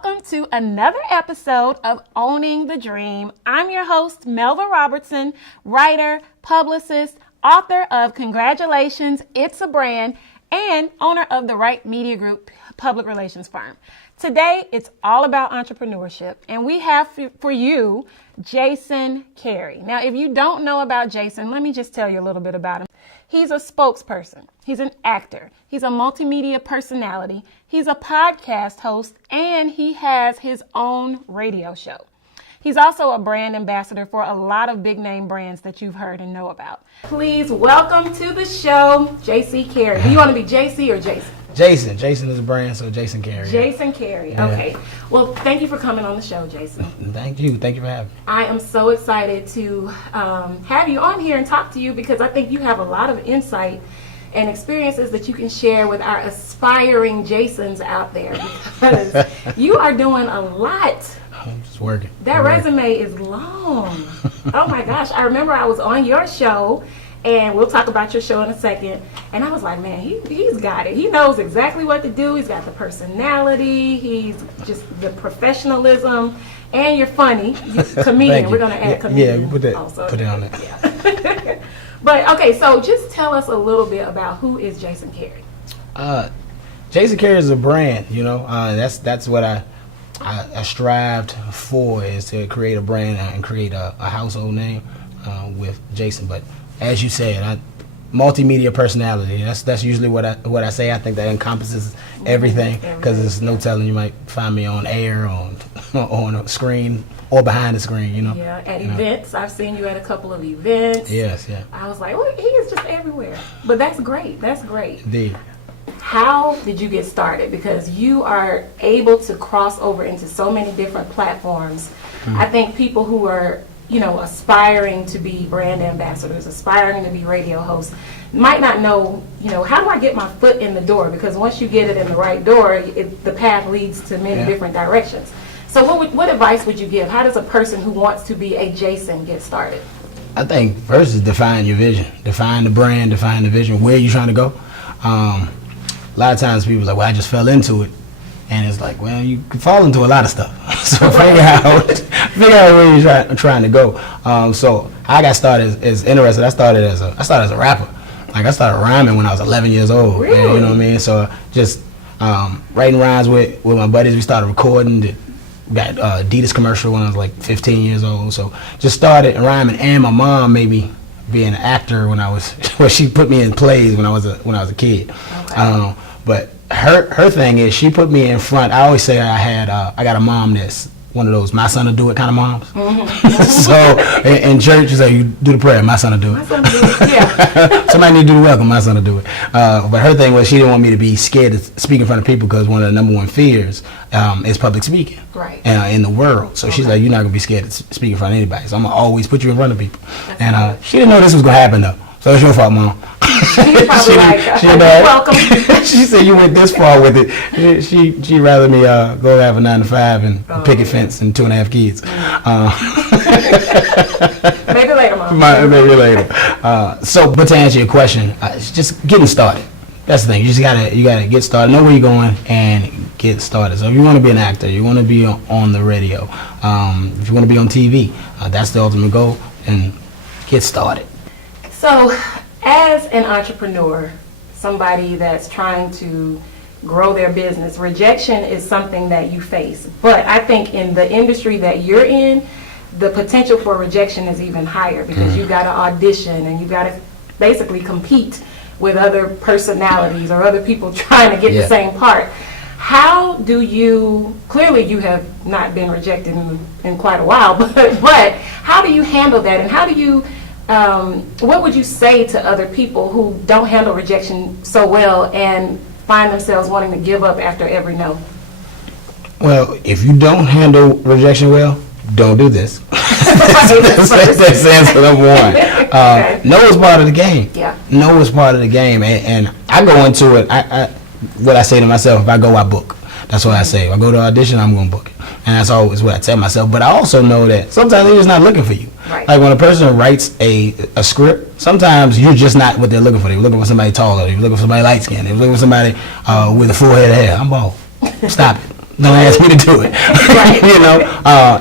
welcome to another episode of Owning the Dream. I'm your host, Melva Robertson, writer, publicist, author of Congratulations, It's a Brand, and owner of the Right Media Group public relations firm. Today, it's all about entrepreneurship, and we have for you Jason Carey. Now, if you don't know about Jason, let me just tell you a little bit about him. He's a spokesperson. He's an actor. He's a multimedia personality. He's a podcast host, and he has his own radio show. He's also a brand ambassador for a lot of big name brands that you've heard and know about. Please welcome to the show, JC Carey. Do you want to be JC or Jason? Jason. Jason is a brand, so Jason Carey. Jason Carey. Yeah. Okay. Well, thank you for coming on the show, Jason. Thank you. Thank you for having me. I am so excited to have you on here and talk to you because I think you have a lot of insight and experiences that you can share with our aspiring Jasons out there because you are doing a lot. I'm just working. That resume is long. Oh my gosh. I remember I was on your show, and we'll talk about your show in a second. And I was like, man, he's got it. He knows exactly what to do. He's got the personality. He's just the professionalism. And you're funny. Comedian. We're going to add comedian. Yeah, put it on there. Yeah. But, okay, so just tell us a little bit about who is Jason Carey. Jason Carey is a brand, you know. That's what I strived for, is to create a brand and create a household name with Jason. But as you said, multimedia personality. That's usually what I say. I think that encompasses everything because there's no telling, you might find me on air, on a screen, or behind the screen. You know. Yeah, at events. I've seen you at a couple of events. Yes, yeah. I was like, well, he is just everywhere. But that's great. That's great. Indeed. How did you get started? Because you are able to cross over into so many different platforms. I think people who are aspiring to be brand ambassadors, aspiring to be radio hosts, might not know, how do I get my foot in the door? Because once you get it in the right door, the path leads to many different directions. So what advice would you give? How does a person who wants to be a Jason get started? I think first is define your vision. Define the brand, define the vision. Where are you trying to go? A lot of times people are like, well, I just fell into it. And it's like, well, you can fall into a lot of stuff. So figure out where you're trying to go. So I got started as interested. I started as a rapper. Like, I started rhyming when I was 11 years old. Really? And, you know what I mean? So just writing rhymes with my buddies. We started recording. Got Adidas commercial when I was like 15 years old. So just started rhyming. And my mom made me be an actor when she put me in plays when I was a kid. Okay. But her thing is, she put me in front. I always say I got a mom that's one of those my son will do it kind of moms. Mm-hmm. So in church, it's like, you do the prayer, my son will do it. My son will do it. Yeah. Somebody need to do the welcome, my son will do it. But her thing was, she didn't want me to be scared to speak in front of people because one of the number one fears is public speaking. Right. In the world. So she's like, you're not gonna be scared to speak in front of anybody. So I'm gonna always put you in front of people. And she didn't know this was gonna happen though. So it's your fault, Mom. She's probably you're welcome. She said you went this far with it. She'd rather me go have a 9 to 5 and picket fence and 2.5 kids. Maybe later, Mom. Maybe later. But to answer your question, it's just getting started. That's the thing. You gotta get started. Know where you're going and get started. So if you want to be an actor, you want to be on the radio, if you want to be on TV, that's the ultimate goal. And get started. So, as an entrepreneur, somebody that's trying to grow their business, rejection is something that you face. But I think in the industry that you're in, the potential for rejection is even higher because you've got to audition and you've got to basically compete with other personalities or other people trying to get the same part. How do you, clearly you have not been rejected in quite a while, but how do you handle that, and how do you what would you say to other people who don't handle rejection so well and find themselves wanting to give up after every no? Well, if you don't handle rejection well, don't do this. That's answer number one. Okay. No is part of the game. Yeah. No is part of the game, and I go into it. What I say to myself: if I go, I book. That's what I say. If I go to audition, I'm going to book it. And that's always what I tell myself. But I also know that sometimes they're just not looking for you. Right. Like when a person writes a script, sometimes you're just not what they're looking for. They're looking for somebody taller. They're looking for somebody light skinned. They're looking for somebody with a full head of hair. I'm bald. Stop it. Don't ask me to do it. Right. You know,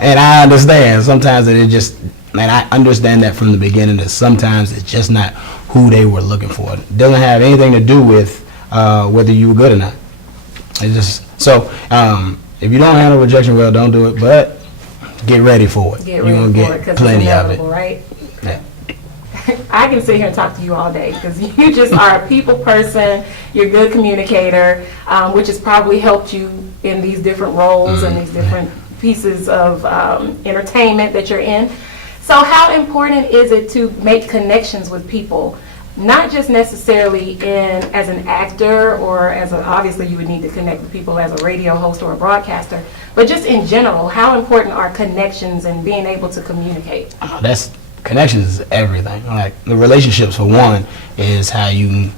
and I understand sometimes that it just, and I understand that from the beginning that sometimes it's just not who they were looking for. It doesn't have anything to do with whether you were good or not. It's just so if you don't handle rejection well, don't do it. But get ready for it. You're gonna get plenty of it. Right? Yeah. I can sit here and talk to you all day because you just are a people person. You're a good communicator, which has probably helped you in these different roles and these different pieces of entertainment that you're in. So how important is it to make connections with people? Not just necessarily as an actor or obviously you would need to connect with people as a radio host or a broadcaster, but just in general, how important are connections and being able to communicate? Connections is everything. Like the relationships, for one, is how you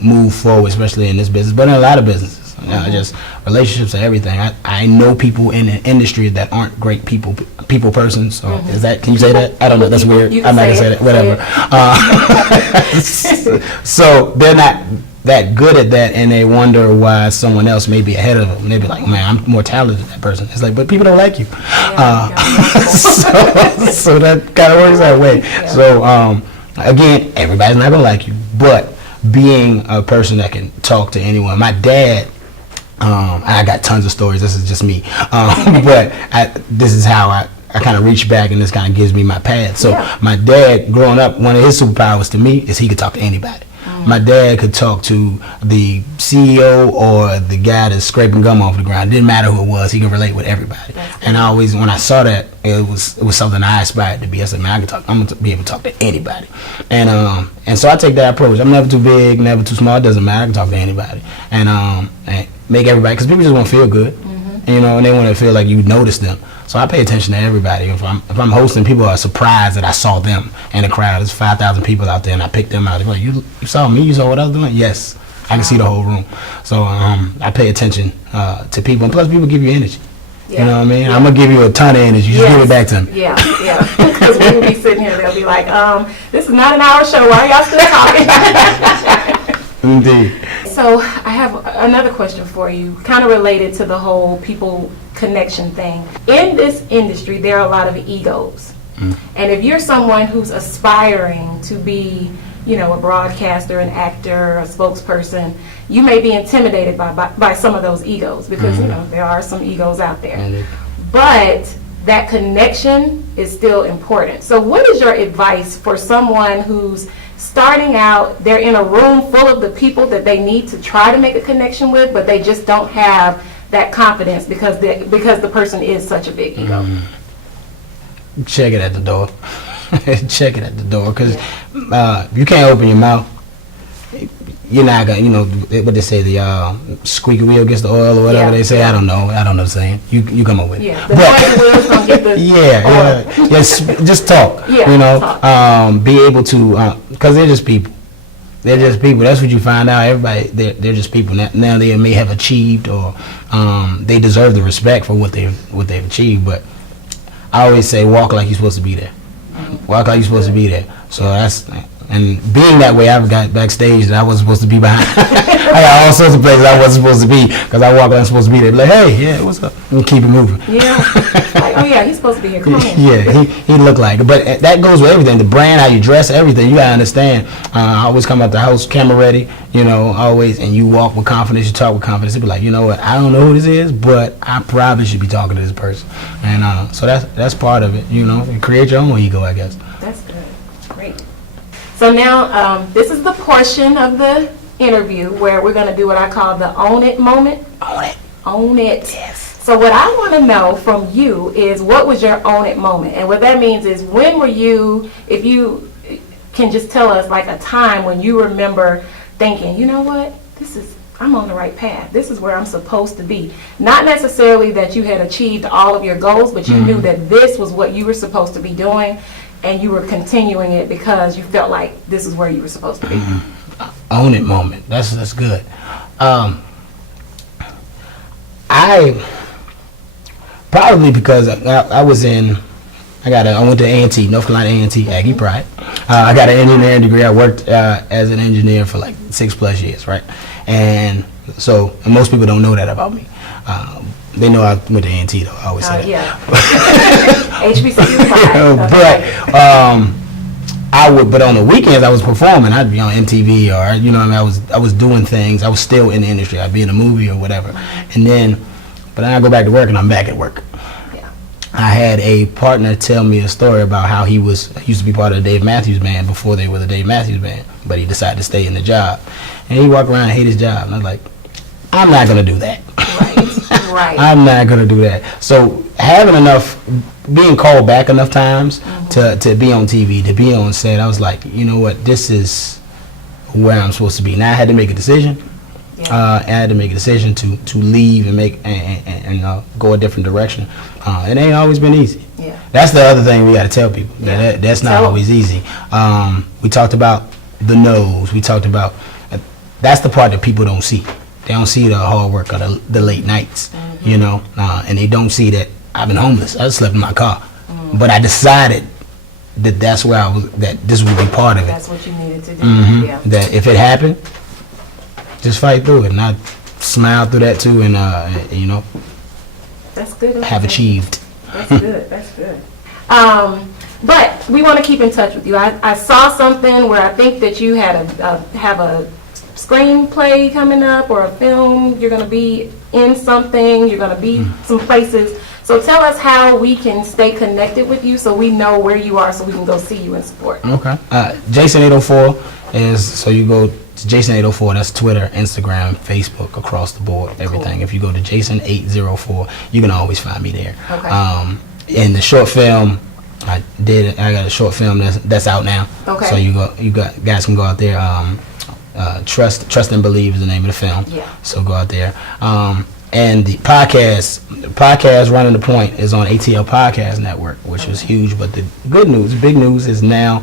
move forward, especially in this business, but in a lot of businesses. Just relationships are everything. I know people in an industry that aren't great people persons. So is that? Can you say that? I don't know. That's weird. I'm not gonna say that. Whatever. So they're not that good at that, and they wonder why someone else may be ahead of them. And they be like, "Man, I'm more talented than that person." It's like, but people don't like you. So that kind of works that way. Yeah. So again, everybody's not gonna like you, but being a person that can talk to anyone. My dad. I got tons of stories. This is just me, but this is how I kind of reach back, and this kind of gives me my path. So my dad, growing up, one of his superpowers to me is he could talk to anybody. My dad could talk to the CEO or the guy that's scraping gum off the ground. It didn't matter who it was. He could relate with everybody. And I always, when I saw that, it was something I aspired to be. I said, man, I'm going to be able to talk to anybody. And so I take that approach. I'm never too big, never too small. It doesn't matter. I can talk to anybody. And make everybody, because people just want to feel good. You know, and they want to feel like you notice them. So I pay attention to everybody. If I'm hosting, people are surprised that I saw them in the crowd. There's 5,000 people out there, and I picked them out. They're like, you saw me? You saw what I was doing? Yes, I can see the whole room. So I pay attention to people, and plus people give you energy. Yeah. You know what I mean? Yeah. I'm gonna give you a ton of energy. Just give it back to me. Yeah. Because we will be sitting here, they'll be like, "This is not an hour show. Why are y'all still talking?" Indeed. So I have another question for you, kind of related to the whole people connection thing. In this industry, there are a lot of egos. And if you're someone who's aspiring to be, you know, a broadcaster, an actor, a spokesperson, you may be intimidated by some of those egos because, you know, there are some egos out there. But that connection is still important. So what is your advice for someone who's starting out, they're in a room full of the people that they need to try to make a connection with, but they just don't have that confidence because the person is such a big ego? Check it at the door. Check it at the door, because you can't open your mouth. You're not gonna, you know what they say, the squeaky wheel gets the oil or whatever they say. I don't know the saying. You come up with it. Yeah, the wheels don't get the oil. Yes, just talk. You know, talk. Be able to, because they're just people. They're just people. That's what you find out. Everybody, they're just people. Now they may have achieved, or they deserve the respect for what they've achieved. But I always say, walk like you're supposed to be there. Walk like you're supposed to be there. So that's. And being that way, I've got backstage that I wasn't supposed to be behind. I got all sorts of places I wasn't supposed to be because I walk like I'm supposed to be there. Be like, hey, yeah, what's up? And keep it moving. Yeah. Like, oh yeah, he's supposed to be here. Come on. Yeah, he looked like it. But that goes with everything. The brand, how you dress, everything. You gotta understand. I always come out the house camera ready. You know, always, and you walk with confidence. You talk with confidence. You be like, you know what? I don't know who this is, but I probably should be talking to this person. And so that's part of it. You know, you create your own ego, I guess. That's good. Great. So now, this is the portion of the interview where we're going to do what I call the own it moment. Own it. Own it. Yes. So what I want to know from you is, what was your own it moment? And what that means is, when were you, if you can just tell us like a time when you remember thinking, you know what, I'm on the right path. This is where I'm supposed to be. Not necessarily that you had achieved all of your goals, but you knew that this was what you were supposed to be doing. And you were continuing it because you felt like this is where you were supposed to be. Own it moment. That's good. I probably because I went to A&T, North Carolina A&T, Aggie Pride. I got an engineering degree. I worked as an engineer for like 6+ years, right? And so most people don't know that about me. They know I went to A&T though. I always say that. Yeah. HBCU pride. But on the weekends I was performing. I'd be on MTV or I was doing things. I was still in the industry. I'd be in a movie or whatever, but then I go back to work and I'm back at work. Yeah. I had a partner tell me a story about how he used to be part of the Dave Matthews Band before they were the Dave Matthews Band, but he decided to stay in the job, and he walked around and hate his job. And I was like, I'm not gonna do that. Right. I'm not gonna do that. So being called back enough times to be on TV, to be on set, I was like, you know what, this is where I'm supposed to be. Now I had to make a decision. Yeah. I had to make a decision to leave and go a different direction. It ain't always been easy. Yeah. That's the other thing we got to tell people. That's not always easy. We talked about the no's. We talked about that's the part that people don't see. They don't see the hard work or the late nights, and they don't see that I've been homeless. I slept in my car, but I decided that's where I was. That this would be part of it. That's what you needed to do. Yeah. That if it happened, just fight through it, and I smile through that too, and that's good. Have achieved. That's good. That's good. But we want to keep in touch with you. I saw something where I think that you have a screenplay coming up or a film. You're going to be in something. You're going to be some places. So tell us how we can stay connected with you so we know where you are so we can go see you and support. Okay. Jason 804 is, so you go to Jason 804, that's Twitter, Instagram, Facebook, across the board, everything. Cool. If you go to Jason 804, you can always find me there. Okay. In the short film, I got a short film that's out now. Okay. So guys can go out there. Trust and Believe is the name of the film. Yeah. So go out there. And the podcast Running the Point is on ATL Podcast Network, which was huge. But the big news is now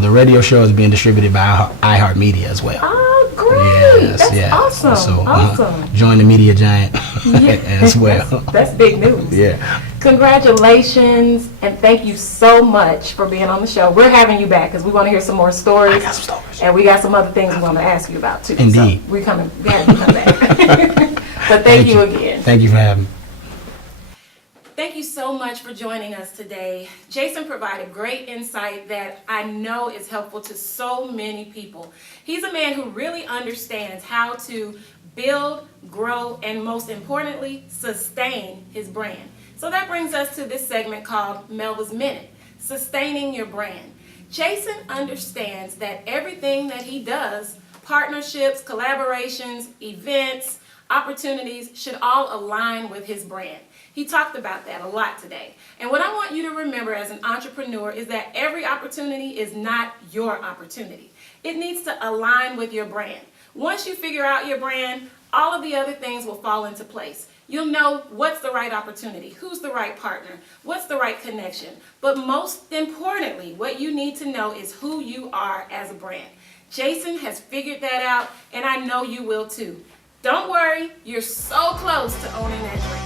the radio show is being distributed by iHeartMedia as well. Oh, great! Yes, that's awesome. So awesome. Join the media giant as well. That's big news. Yeah. Congratulations, and thank you so much for being on the show. We're having you back because we want to hear some more stories. I got some stories. And we got some other things we want to ask you about too. Indeed. So we have you come back. But thank you again. Thank you for having me. Thank you so much for joining us today. Jason provided great insight that I know is helpful to so many people. He's a man who really understands how to build, grow, and most importantly, sustain his brand. So that brings us to this segment called Melva's Minute, Sustaining Your Brand. Jason understands that everything that he does, partnerships, collaborations, events, opportunities, should all align with his brand. He talked about that a lot today. And what I want you to remember as an entrepreneur is that every opportunity is not your opportunity. It needs to align with your brand. Once you figure out your brand, all of the other things will fall into place. You'll know what's the right opportunity, who's the right partner, what's the right connection. But most importantly, what you need to know is who you are as a brand. Jason has figured that out, and I know you will too. Don't worry, you're so close to owning that dream.